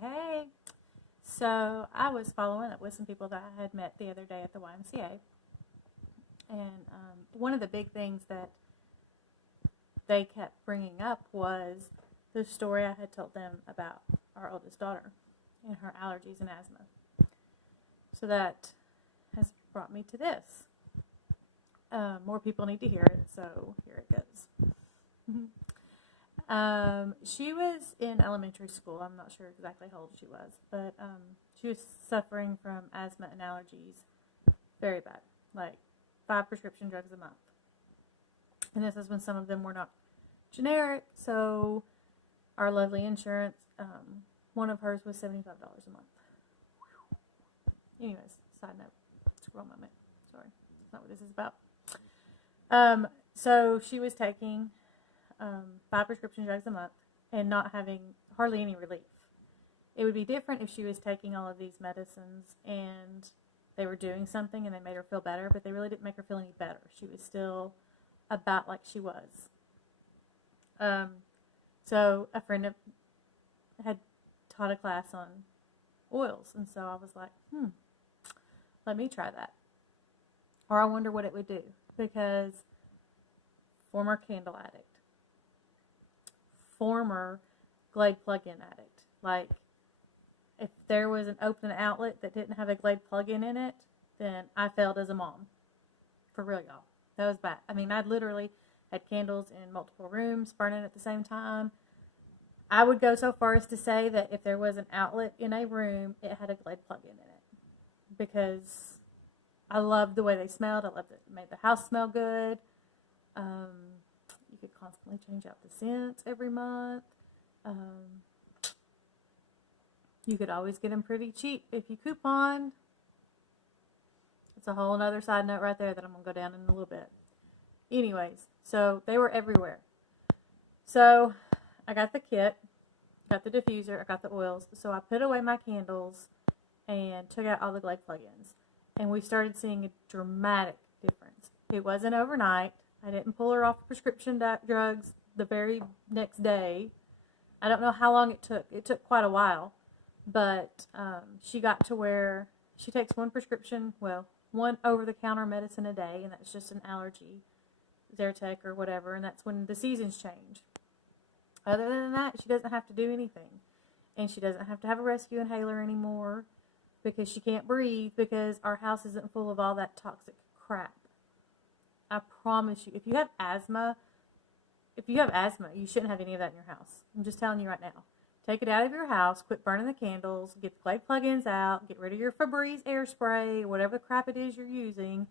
Hey. So I was following up with some people that I had met the other day at the YMCA. And one of the big things that they kept bringing up was the story I had told them about our oldest daughter and her allergies and asthma. So that has brought me to this. More people need to hear it, so here it goes. She was in elementary school. I'm not sure exactly how old she was, but she was suffering from asthma and allergies very bad, like 5 prescription drugs a month. And this is when some of them were not generic, so our lovely insurance, one of hers was $75 a month. Anyways, side note, scroll moment. Sorry, that's not what this is about. So she was taking 5 prescription drugs a month and not having hardly any relief. It would be different if she was taking all of these medicines and they were doing something and they made her feel better, but they really didn't make her feel any better. She was still about like she was. So a friend had taught a class on oils, and so I was like, let me try that. Or I wonder what it would do, because former candle addict, former Glade plug-in addict. Like, if there was an open outlet that didn't have a Glade plug-in in it, then I failed as a mom. For real, y'all. That was bad. I mean, I literally had candles in multiple rooms burning at the same time. I would go so far as to say that if there was an outlet in a room, it had a Glade plug-in in it. Because I loved the way they smelled. I loved it. It made the house smell good. You could constantly change out the scents every month. You could always get them pretty cheap if you couponed. It's a whole other side note right there that I'm going to go down in a little bit. Anyways, so they were everywhere. So I got the kit, got the diffuser, I got the oils. So I put away my candles and took out all the Glade plugins. And we started seeing a dramatic difference. It wasn't overnight. I didn't pull her off prescription drugs the very next day. I don't know how long it took. It took quite a while. But she got to where she takes one over-the-counter medicine a day, and that's just an allergy, Zyrtec or whatever, and that's when the seasons change. Other than that, she doesn't have to do anything. And she doesn't have to have a rescue inhaler anymore because she can't breathe, because our house isn't full of all that toxic crap. I promise you, if you have asthma, you shouldn't have any of that in your house. I'm just telling you right now. Take it out of your house, quit burning the candles, get the Glade plug-ins out, get rid of your Febreze air spray, whatever the crap it is you're using,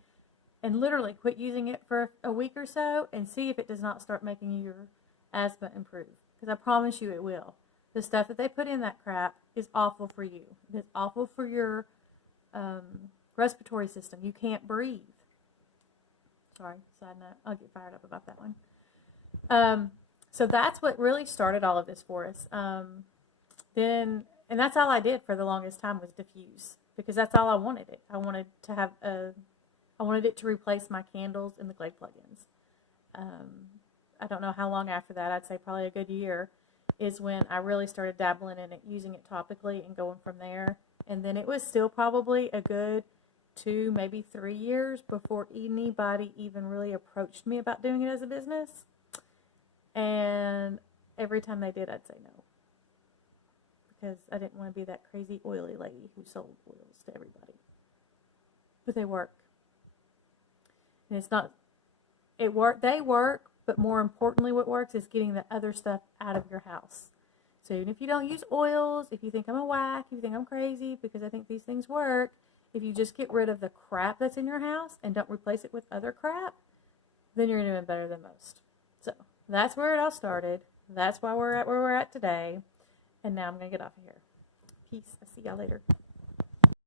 and literally quit using it for a week or so and see if it does not start making your asthma improve. Because I promise you it will. The stuff that they put in that crap is awful for you. It is awful for your respiratory system. You can't breathe. Sorry, side note. I'll get fired up about that one. So that's what really started all of this for us. And that's all I did for the longest time was diffuse, because that's all I wanted it. I wanted it to replace my candles and the Glade plugins. I don't know how long after that. I'd say probably a good year is when I really started dabbling in it, using it topically and going from there. And then it was still probably a good 2, maybe 3 years before anybody even really approached me about doing it as a business. And every time they did, I'd say no. Because I didn't want to be that crazy oily lady who sold oils to everybody. But they work. And they work, but more importantly what works is getting the other stuff out of your house. So even if you don't use oils, if you think I'm a whack, if you think I'm crazy because I think these things work, if you just get rid of the crap that's in your house and don't replace it with other crap, then you're doing better than most. So that's where it all started. That's why we're at where we're at today. And now I'm going to get off of here. Peace. I'll see y'all later.